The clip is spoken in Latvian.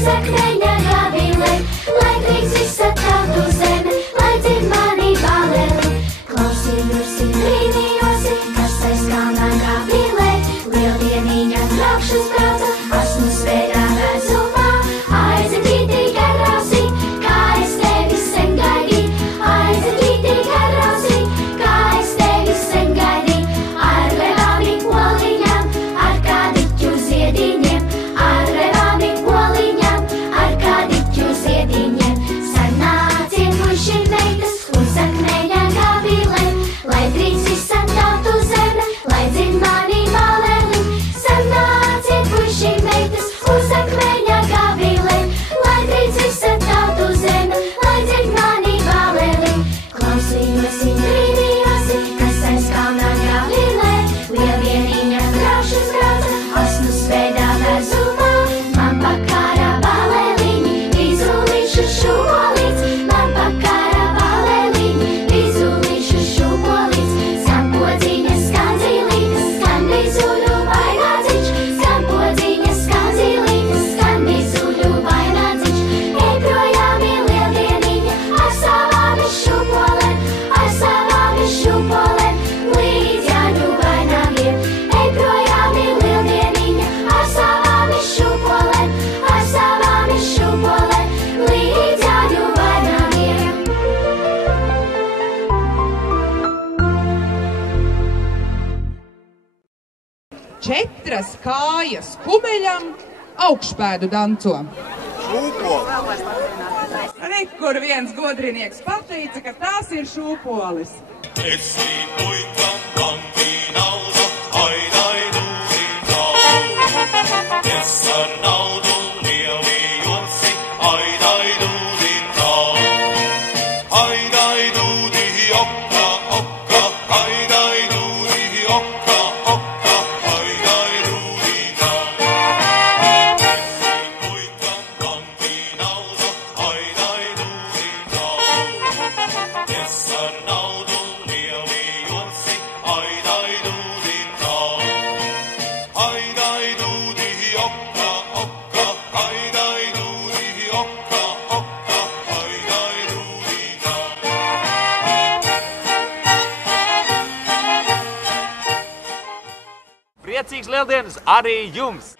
uz akmeņa gabile, lai drīz visa tautu zeme, lai dzird mani baleli. Klausi, dursi, brīnījosi, kas aiz kalnā gabile, lieldieniņa braukšas brauca, esmu svētā vezumā, aiziet rītī garausi, kā es tevi sen gaidīju, aiziet rītī garausi, kā es tevi sen gaidīju, ar levāmi oliņām, ar kādiķu ziediņiem, ar levāmi oliņām, ar kādiķu ziediņiem. Sanāciet puiši meitas uz akmeņa gabile, lai drīz visa tautu zeme, lai dzird mani baleli. Sanāciet puiši meitas uz akmeņa gabile, lai drīz visa tautu zeme, lai dzird mani baleli. Klausījosi, brīnījosi, kas aiz kalnā gabile, lieldieniņa braukšas brauca, esmu svētā vezumā, man pakārā baleliņi, izulīšu šūpolīts, man pakārā baleliņi, izulīšu šūpolīts, skan podziņas, skan zīlītes, skan bizuļu vainādziņš, skan podziņas, skan zīlītes, skan bizuļu vainādziņš. Ej projām, lieldieniņa, ar savām šūpolēm, līdz jāņu vainagiem. Ej projām, lieldieniņa, ar savām šūpolēm, līdz jāņu vainagiem. Četras kājas kumeļam, augšpēdu danco. Šūpolis. Kur viens godrinieks pateica, ka tās ir šūpolis. Esi puikam banki naudu, aidai dūrītā. Es ar naudu lielījosi, aidai dūrītā. Aidai dūrī, okka, okka, aidai dūrī, okka, okka, aidai dūrītā. Esi puikam banki naudu, aidai dūrītā. Es ar naudu lielījosi, aidai dūrītā. Aidai dūrī, okka, okka, aidai dūrī, okka, okka, aidai dūrītā. Priecīgs lieldienas arī jums!